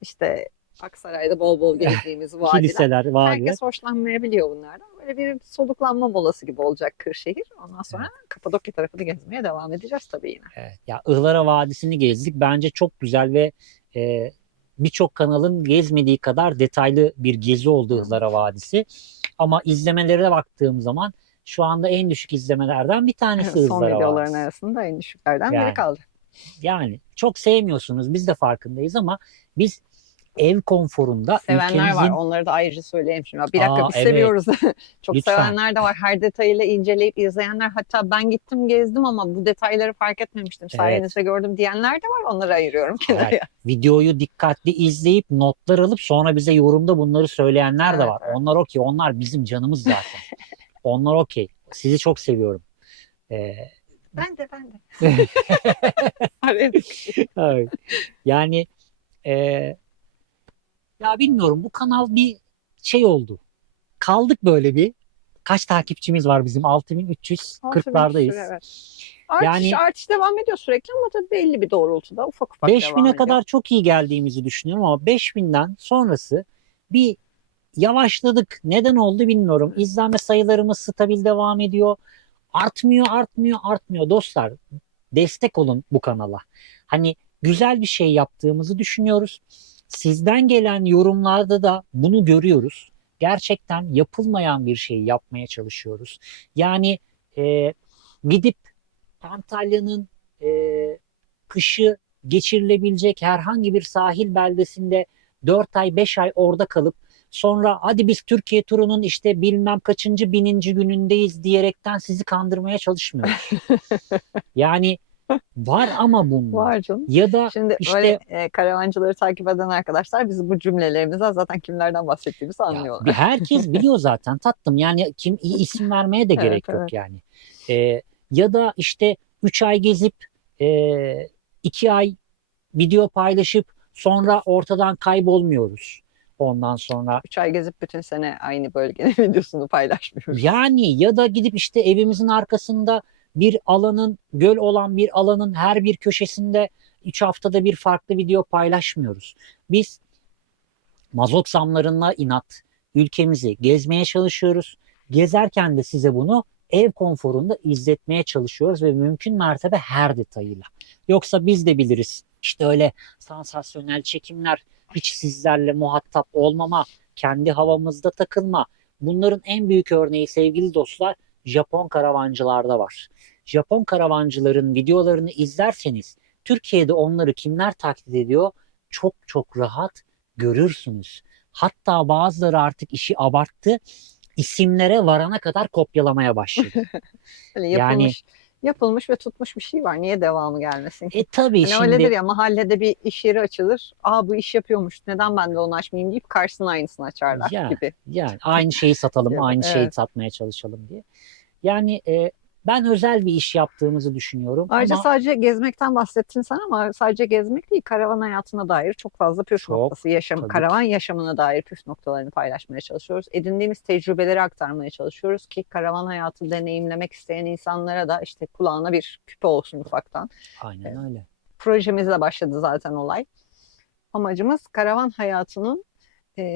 işte Aksaray'da bol bol gezdiğimiz vadiler. Kiliseler, vadiler. Herkes hoşlanmayabiliyor bunlardan. Böyle bir soluklanma molası gibi olacak Kırşehir. Ondan sonra Kapadokya tarafını gezmeye devam edeceğiz tabii yine. Evet. Ya Ihlara Vadisi'ni gezdik. Bence çok güzel ve birçok kanalın gezmediği kadar detaylı bir gezi oldu Ihlara Vadisi. Ama izlemelere baktığım zaman şu anda en düşük izlemelerden bir tanesi Son Ihlara videoların Vadisi. arasında en düşüklerden biri Yani. kaldı. Yani çok sevmiyorsunuz. Biz de farkındayız ama biz ev konforunda Sevenler var. ülkemizin... Onları da ayrıca söyleyeyim şimdi. Bir dakika biz evet. seviyoruz. Çok Lütfen. sevenler de var. Her detayıyla inceleyip izleyenler. Hatta ben gittim gezdim ama bu detayları fark etmemiştim. Sayenizde gördüm diyenler de var. Onları ayırıyorum kenara. Evet. Videoyu dikkatli izleyip notlar alıp sonra bize yorumda bunları söyleyenler de Evet, var. evet. Onlar okey. Onlar bizim canımız zaten. Onlar okey. Sizi çok seviyorum. Ben de. Evet. Yani ya bilmiyorum bu kanal bir şey oldu. Kaldık böyle bir. Kaç takipçimiz var bizim? 6340'lardayız. Evet. Yani Artış devam ediyor sürekli ama tabii belli bir doğrultuda ufak ufak 5000'e devam ediyor. kadar çok iyi geldiğimizi düşünüyorum ama 5000'den sonrası bir yavaşladık. Neden oldu bilmiyorum. İzlenme sayılarımız stabil devam ediyor. Artmıyor. Dostlar destek olun bu kanala. Hani güzel bir şey yaptığımızı düşünüyoruz. Sizden gelen yorumlarda da bunu görüyoruz. Gerçekten yapılmayan bir şeyi yapmaya çalışıyoruz. Yani gidip Antalya'nın e, kışı geçirilebilecek herhangi bir sahil beldesinde 4 ay 5 ay orada kalıp sonra hadi biz Türkiye turunun işte bilmem kaçıncı bininci günündeyiz diyerekten sizi kandırmaya çalışmıyoruz. Yani var ama bunlar. Var canım. Ya da Şimdi işte böyle karavancıları takip eden arkadaşlar biz bu cümlelerimizden zaten kimlerden bahsettiğimizi anlıyorlar. herkes biliyor zaten tatlım. Yani kim isim vermeye de Evet, gerek yok evet. yani. Ya da işte 3 ay gezip 2 ay video paylaşıp sonra ortadan kaybolmuyoruz. Ondan sonra 3 ay gezip bütün sene aynı bölgenin videosunu paylaşmıyoruz. yani ya da gidip işte evimizin arkasında bir alanın göl olan bir alanın her bir köşesinde 3 haftada bir farklı video paylaşmıyoruz. Biz mazot zamlarına inat ülkemizi gezmeye çalışıyoruz. Gezerken de size bunu ev konforunda izletmeye çalışıyoruz ve mümkün mertebe her detayıyla. Yoksa biz de biliriz. İşte öyle sansasyonel çekimler, hiç sizlerle muhatap olmama, kendi havamızda takılma. Bunların en büyük örneği sevgili dostlar Japon karavancılarda var. Japon karavancıların videolarını izlerseniz Türkiye'de onları kimler taklit ediyor? Çok çok rahat görürsünüz. Hatta bazıları artık işi abarttı. İsimlere varana kadar kopyalamaya başladı. Hani Yani yapılmış ve tutmuş bir şey var. Niye devamı gelmesin ki? tabii Hani şimdi öyledir ya mahallede bir iş yeri açılır. Aa bu iş yapıyormuş. Neden ben de onu açmayayım deyip karşısına aynısını açarlar gibi. yani aynı şeyi satalım, aynı şeyi Evet. satmaya çalışalım diye. Yani ben özel bir iş yaptığımızı düşünüyorum Ayrıca ama sadece gezmekten bahsettin sen ama sadece gezmek değil, karavan hayatına dair çok fazla püf Çok, noktası, tabii karavan yaşamına dair püf noktalarını paylaşmaya çalışıyoruz. Edindiğimiz tecrübeleri aktarmaya çalışıyoruz ki karavan hayatı deneyimlemek isteyen insanlara da işte kulağına bir küpe olsun ufaktan. aynen öyle. Projemizle başladı zaten olay. Amacımız karavan hayatının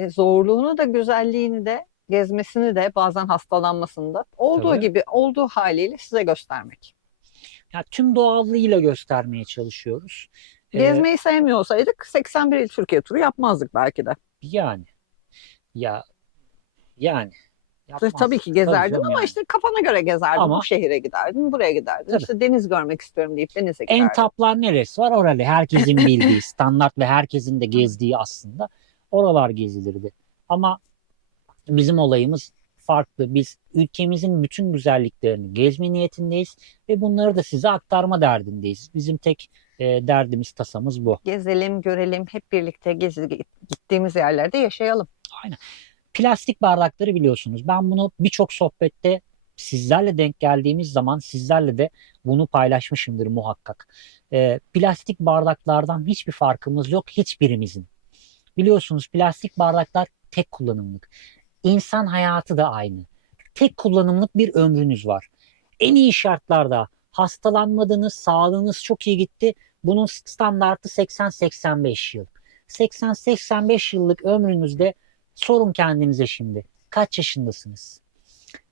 zorluğunu da güzelliğini de gezmesini de bazen hastalanmasını da olduğu Tabii. gibi olduğu haliyle size göstermek. Ya tüm doğallığıyla göstermeye çalışıyoruz. Gezmeyi sevmiyor olsaydık 81 il Türkiye turu yapmazdık belki de. Yani ya yani yapmaz. Tabii ki gezerdin canım ama yani. işte kafana göre gezerdin. Ama- Bu şehire giderdin, buraya giderdin. Tabii. İşte deniz görmek istiyorum deyip denize En giderdin. taplar neresi var? Oralı. Herkesin bildiği, standart ve herkesin de gezdiği aslında. Oralar gezilirdi. Ama bizim olayımız farklı. Biz ülkemizin bütün güzelliklerini gezme niyetindeyiz ve bunları da size aktarma derdindeyiz. Bizim tek derdimiz, tasamız bu. Gezelim, görelim, hep birlikte gittiğimiz yerlerde yaşayalım. Aynen. Plastik bardakları biliyorsunuz. Ben bunu birçok sohbette sizlerle denk geldiğimiz zaman sizlerle de bunu paylaşmışımdır muhakkak. Plastik bardaklardan hiçbir farkımız yok hiçbirimizin. Biliyorsunuz plastik bardaklar tek kullanımlık. İnsan hayatı da aynı. Tek kullanımlık bir ömrünüz var. En iyi şartlarda hastalanmadınız, sağlığınız çok iyi gitti. Bunun standartı 80-85 yıl. 80-85 yıllık ömrünüzde sorun kendinize şimdi. Kaç yaşındasınız?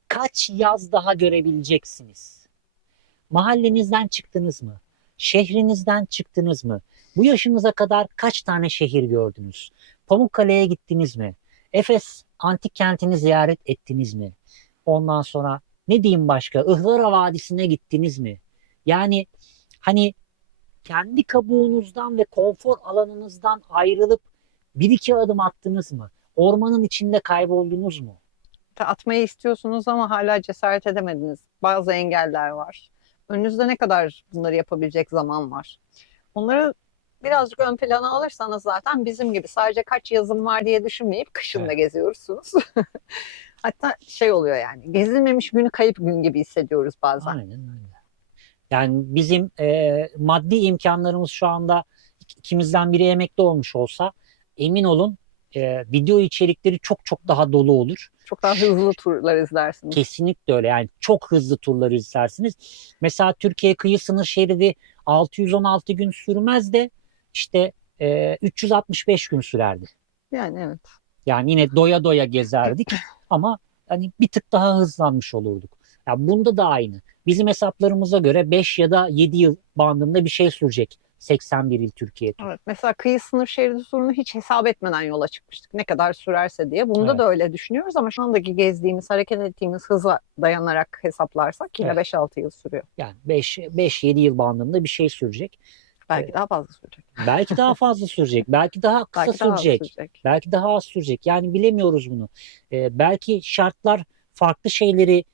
Kaç yaz daha görebileceksiniz? Mahallenizden çıktınız mı? Şehrinizden çıktınız mı? Bu yaşınıza kadar kaç tane şehir gördünüz? Pamukkale'ye gittiniz mi? Efes antik kentini ziyaret ettiniz mi? Ondan sonra ne diyeyim başka? Ihlara Vadisi'ne gittiniz mi? Yani hani kendi kabuğunuzdan ve konfor alanınızdan ayrılıp bir iki adım attınız mı? Ormanın içinde kayboldunuz mu? Atmayı istiyorsunuz ama hala cesaret edemediniz. Bazı engeller var. Önünüzde ne kadar bunları yapabilecek zaman var. Onları birazcık ön plana alırsanız zaten bizim gibi sadece kaç yazım var diye düşünmeyip kışın da Evet. geziyorsunuz. Hatta şey oluyor yani gezilmemiş günü kayıp gün gibi hissediyoruz bazen. Aynen öyle. Yani bizim maddi imkanlarımız şu anda ikimizden biri emekli olmuş olsa emin olun video içerikleri çok çok daha dolu olur. Çok daha hızlı turlar izlersiniz. Kesinlikle öyle. Yani çok hızlı turları izlersiniz. Mesela Türkiye kıyı sınır şeridi 616 gün sürmez de işte 365 gün sürerdi. Yani evet. Yani yine doya doya gezerdik ama hani bir tık daha hızlanmış olurduk. Ya bunda da aynı. Bizim hesaplarımıza göre 5 ya da 7 yıl bandında bir şey sürecek 81 il Türkiye turu. Evet. Mesela kıyı sınır şeridi sorunu hiç hesap etmeden yola çıkmıştık. Ne kadar sürerse diye. Bunda Evet. da öyle düşünüyoruz ama şu andaki gezdiğimiz, hareket ettiğimiz hıza dayanarak hesaplarsak yine Evet. 5-6 yıl sürüyor. Yani 5-7 yıl bandında bir şey sürecek. Belki daha fazla sürecek. Belki daha fazla sürecek. Belki daha kısa Belki daha az sürecek. sürecek. Belki daha az sürecek. Yani bilemiyoruz bunu. Belki şartlar farklı şeyleri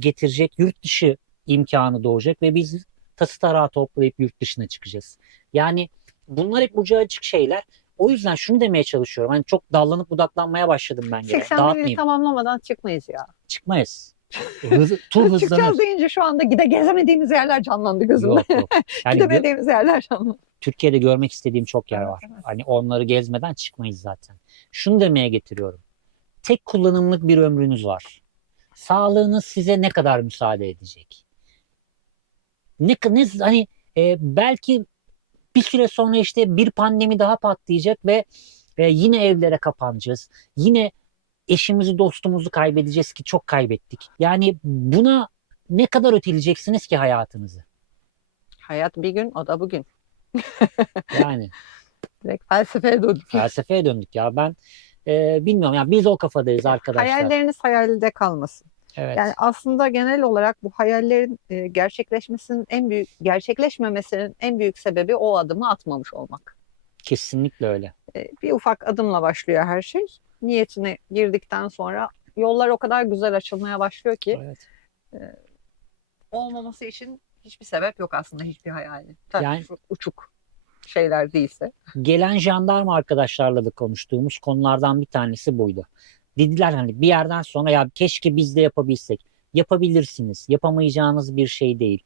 getirecek. Yurt dışı imkanı doğacak ve biz tası tarağı toplayıp yurt dışına çıkacağız. Yani bunlar hep ucu açık şeyler. O yüzden şunu demeye çalışıyorum. Hani çok dallanıp budaklanmaya başladım ben gene. 81'i Dağıtmayayım. tamamlamadan çıkmayız ya. Çıkmayız. Tur hızlanır. Çıkacağız deyince şu anda gezemediğimiz yerler canlandı gözümde. Yok yok. Yani Gidemediğimiz yerler canlandı. Türkiye'de görmek istediğim çok yer Evet, var. evet. Hani onları gezmeden çıkmayız zaten. Şunu demeye getiriyorum. Tek kullanımlık bir ömrünüz var. Sağlığınız size ne kadar müsaade edecek? Hani belki bir süre sonra işte bir pandemi daha patlayacak ve yine evlere kapanacağız. Yine eşimizi, dostumuzu kaybedeceğiz ki çok kaybettik. Yani buna ne kadar öteleyeceksiniz ki hayatınızı? Hayat bir gün, o da bugün. Yani Direkt felsefeye döndük. felsefeye döndük ya. Ben bilmiyorum. Yani biz o kafadayız arkadaşlar. Hayalleriniz hayalde kalmasın. Evet. Yani aslında genel olarak bu hayallerin gerçekleşmemesinin en büyük sebebi o adımı atmamış olmak. Kesinlikle öyle. Bir ufak adımla başlıyor her şey. Niyetine girdikten sonra yollar o kadar güzel açılmaya başlıyor ki Evet. olmaması için hiçbir sebep yok aslında hiçbir hayali. Tabii Yani şu uçuk şeyler değilse. gelen jandarma arkadaşlarla da konuştuğumuz konulardan bir tanesi buydu. Dediler hani bir yerden sonra ya keşke biz de yapabilsek. Yapabilirsiniz. Yapamayacağınız bir şey değil.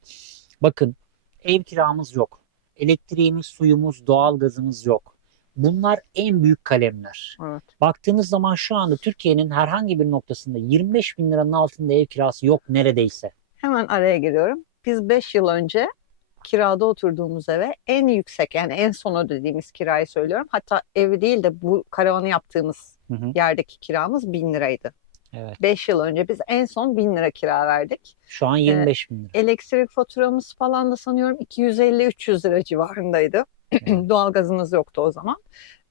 Bakın ev kiramız yok. Elektriğimiz, suyumuz, doğalgazımız yok. Bunlar en büyük kalemler. Evet. Baktığınız zaman şu anda Türkiye'nin herhangi bir noktasında 25 bin liranın altında ev kirası yok neredeyse. Hemen araya giriyorum. Biz 5 yıl önce kirada oturduğumuz eve en yüksek yani en son ödediğimiz kirayı söylüyorum. Hatta evi değil de bu karavanı yaptığımız Hı hı. yerdeki kiramız 1000 liraydı. Evet. 5 yıl önce biz en son 1000 lira kira verdik. Şu an 25 bin lira. Elektrik faturamız falan da sanıyorum 250-300 lira civarındaydı. Evet. Doğalgazımız yoktu o zaman.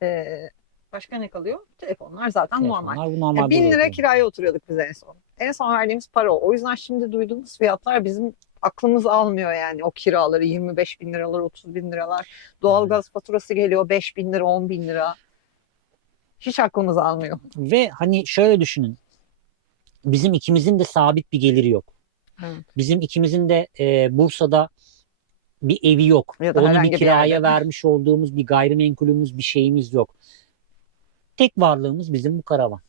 Ee, Başka ne kalıyor? Telefonlar zaten normal. Telefonlar bu normal. 1000 lira burada. kiraya oturuyorduk biz en son. En son verdiğimiz para o. O yüzden şimdi duyduğumuz fiyatlar bizim aklımız almıyor yani o kiraları 25 bin liralar 30 bin liralar. Doğalgaz faturası geliyor 5 bin lira 10 bin lira. Hiç aklımız almıyor. Ve hani şöyle düşünün. Bizim ikimizin de sabit bir geliri yok. Evet. Bizim ikimizin de Bursa'da bir evi yok. Ya da Onu bir herhangi bir kiraya yerde. vermiş olduğumuz bir gayrimenkulümüz, bir şeyimiz yok. Tek varlığımız bizim bu karavan.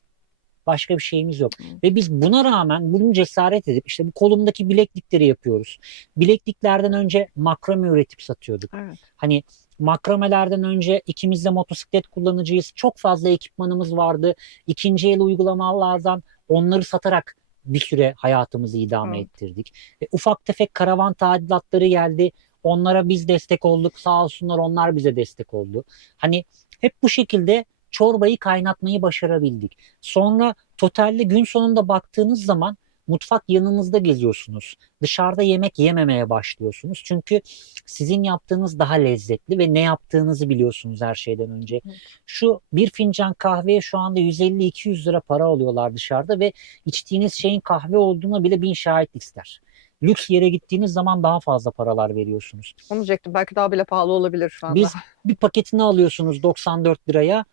Başka bir şeyimiz yok. Evet. Ve biz buna rağmen bunu cesaret edip işte bu kolumdaki bileklikleri yapıyoruz. Bilekliklerden önce makrame üretip satıyorduk. Evet. Hani makramelerden önce ikimiz de motosiklet kullanıcıyız. Çok fazla ekipmanımız vardı. İkinci el uygulamalardan onları satarak bir süre hayatımızı idame Evet. ettirdik. Ufak tefek karavan tadilatları geldi. Onlara biz destek olduk. Sağ olsunlar onlar bize destek oldu. Hani hep bu şekilde çorbayı kaynatmayı başarabildik. Sonra totalde gün sonunda baktığınız zaman mutfak yanınızda geziyorsunuz. Dışarıda yemek yememeye başlıyorsunuz. Çünkü sizin yaptığınız daha lezzetli ve ne yaptığınızı biliyorsunuz her şeyden önce. Evet. Şu bir fincan kahveye şu anda 150-200 lira para alıyorlar dışarıda ve içtiğiniz şeyin kahve olduğuna bile bin şahit ister. Lüks yere gittiğiniz zaman daha fazla paralar veriyorsunuz. Onu diyecektim. Belki daha bile pahalı olabilir şu anda. Biz bir paketini alıyorsunuz 94 liraya.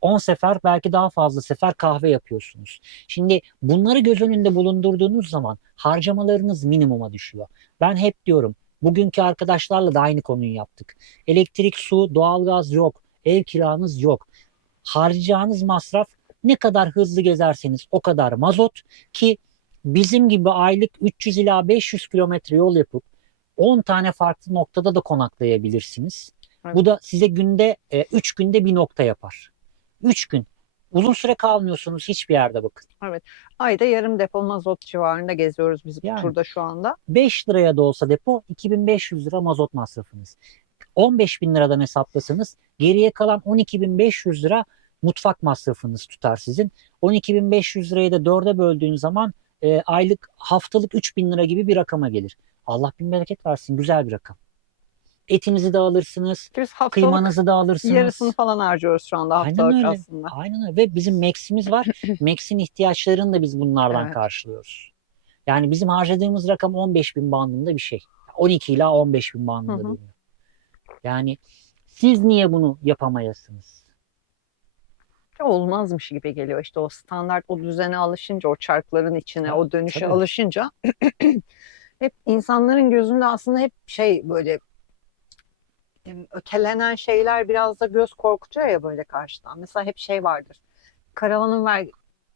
10 sefer belki daha fazla sefer kahve yapıyorsunuz. Şimdi bunları göz önünde bulundurduğunuz zaman harcamalarınız minimuma düşüyor. Ben hep diyorum bugünkü arkadaşlarla da aynı konuyu yaptık. Elektrik, su, doğalgaz yok. Ev kiranız yok. Harcayacağınız masraf ne kadar hızlı gezerseniz o kadar mazot ki bizim gibi aylık 300 ila 500 kilometre yol yapıp 10 tane farklı noktada da konaklayabilirsiniz. Evet. Bu da size günde 3 günde bir nokta yapar. 3 gün. Uzun süre kalmıyorsunuz hiçbir yerde bakın. Ayda yarım depo mazot civarında geziyoruz biz bu Yani turda şu anda. 5 liraya da olsa depo 2500 lira mazot masrafınız. 15 bin liradan hesaplasanız geriye kalan 12.500 lira mutfak masrafınız tutar sizin. 12.500 lirayı da 4'e böldüğün zaman aylık haftalık 3.000 lira gibi bir rakama gelir. Allah bin bereket versin güzel bir rakam. Etinizi de alırsınız, Biz haftalık kıymanızı da alırsınız. yarısını falan harcıyoruz şu anda Aynen haftalık öyle. aslında. Aynen öyle. Ve bizim Max'imiz var. Max'in ihtiyaçlarını da biz bunlardan Evet. karşılıyoruz. Yani bizim harcadığımız rakam 15 bin bandında bir şey. 12 ila 15 bin bandında Hı hı. dönüyor. Yani siz niye bunu yapamayasınız? Olmazmış gibi geliyor işte o standart o düzene alışınca o çarkların içine Ha, o dönüşe tabii. alışınca hep insanların gözünde aslında hep şey böyle ötelenen şeyler biraz da göz korkutuyor ya böyle karşıdan. Mesela hep şey vardır. Karavanın vergi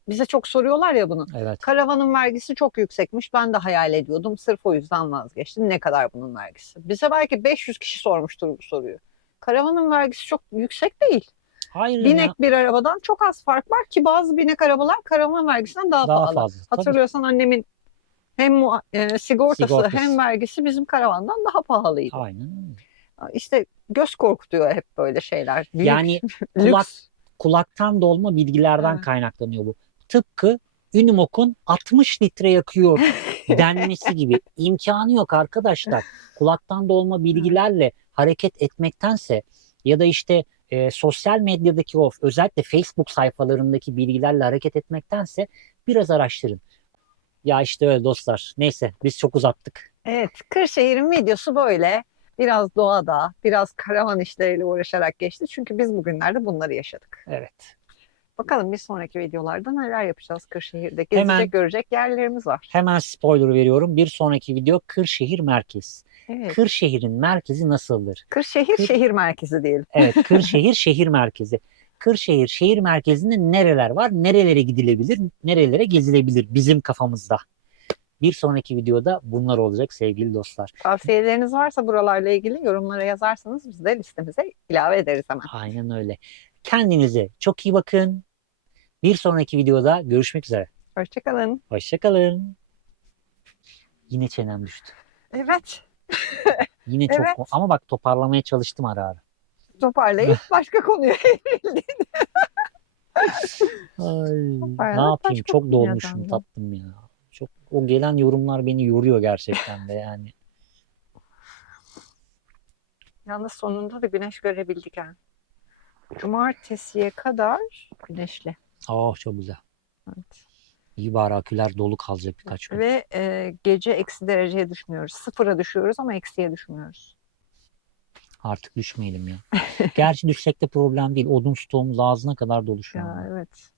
bize çok soruyorlar ya bunu. Evet. Karavanın vergisi çok yüksekmiş. Ben de hayal ediyordum. Sırf o yüzden vazgeçtim. Ne kadar bunun vergisi? Bize belki 500 kişi sormuştur bu soruyu. Karavanın vergisi çok yüksek değil. Hayır ya. Binek bir arabadan çok az fark var ki bazı binek arabalar karavan vergisinden daha Daha pahalı. fazla. Tabii. Hatırlıyorsan annemin hem sigortası Sigortası. hem vergisi bizim karavandan daha pahalıydı. Aynen öyle. İşte göz korkutuyor hep böyle şeyler. Büyük Yani lüks. kulaktan dolma bilgilerden Evet. kaynaklanıyor bu. Tıpkı Unimog'un 60 litre yakıyor denmesi gibi. İmkanı yok arkadaşlar. Kulaktan dolma bilgilerle hareket etmektense ya da işte sosyal medyadaki o özellikle Facebook sayfalarındaki bilgilerle hareket etmektense biraz araştırın. Ya işte öyle dostlar. Neyse biz çok uzattık. Evet, Kırşehir'in videosu böyle. Biraz doğada, biraz karavan işleriyle uğraşarak geçti. Çünkü biz bugünlerde bunları yaşadık. Evet. Bakalım bir sonraki videolarda neler yapacağız Kırşehir'de. Gezecek, Hemen görecek yerlerimiz var. Hemen spoiler veriyorum. Bir sonraki video Kırşehir merkez. Evet. Kırşehir'in merkezi nasıldır? Kırşehir şehir merkezi diyelim. Evet, Kırşehir şehir merkezi. Kırşehir şehir merkezinde nereler var? Nerelere gidilebilir? Nerelere gezilebilir bizim kafamızda? Bir sonraki videoda bunlar olacak sevgili dostlar. Tavsiyeleriniz varsa buralarla ilgili yorumlara yazarsanız biz de listemize ilave ederiz hemen. Aynen öyle. Kendinize çok iyi bakın. Bir sonraki videoda görüşmek üzere. Hoşçakalın. Hoşçakalın. Yine çenem düştü. Evet, Yine çok Evet. ama bak toparlamaya çalıştım ara ara. toparlayıp başka konuya evrildik. Ay, ne Toparladık, yapayım? başka Çok konuya dolmuşum döndük. tatlım ya. Çok o gelen yorumlar beni yoruyor gerçekten de yani. Yalnız sonunda da güneş görebildik ha. Cumartesiye kadar güneşli. Oh çok güzel. Evet. İyi bari aküler dolu kalacak birkaç gün. Ve gece eksi dereceye düşmüyoruz. Sıfıra düşüyoruz ama eksiye düşmüyoruz. Artık düşmeyelim ya. Gerçi düşsek de problem değil. Odun stoğumuz ağzına kadar dolu şu Ya an. evet.